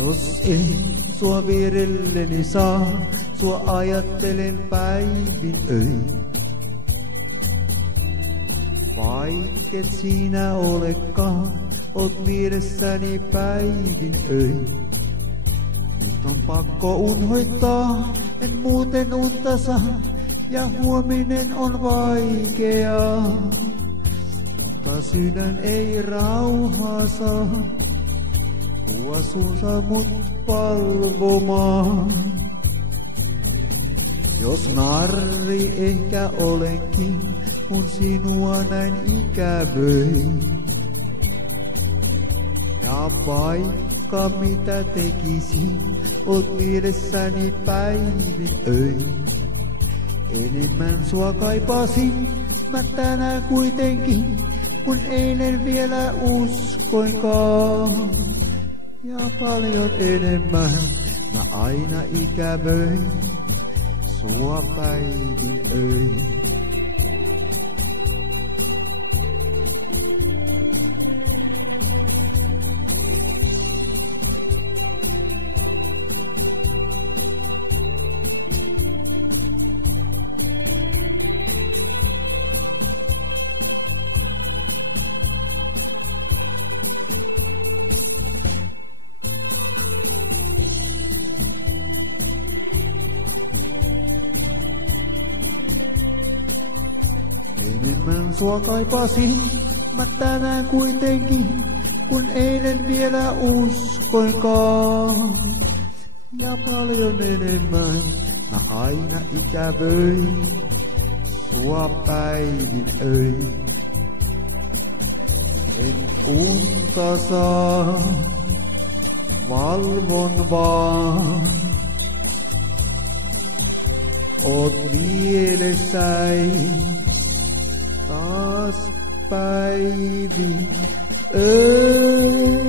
Jos en sua vierelleni saa, sua ajattelen päivin öin. Vaikket siinä olekaan, oot mielessäni päivin öin. Nyt on pakko unhoittaa, en muuten unta saa, ja huominen on vaikeaa. Mutta sydän ei rauhaa saa, kun asunsa mut palvomaan. Jos narri ehkä olenkin, kun sinua näin ikävöin. Ja vaikka mitä tekisin, oot mielessäni päivin öin. Enemmän sua kaipasin mä tänään kuitenkin, kun eilen vielä uskoinkaan. Ja paljon enemmän mä aina ikävöin sua päivin öin. Enemmän sua kaipasin mä tänään kuitenkin, kun eilen vielä uskoinkaan. Ja paljon enemmän mä aina ikävöin sua päivin öin. En unta saa, valvon vaan. Oot mielessäin taas päivin öin.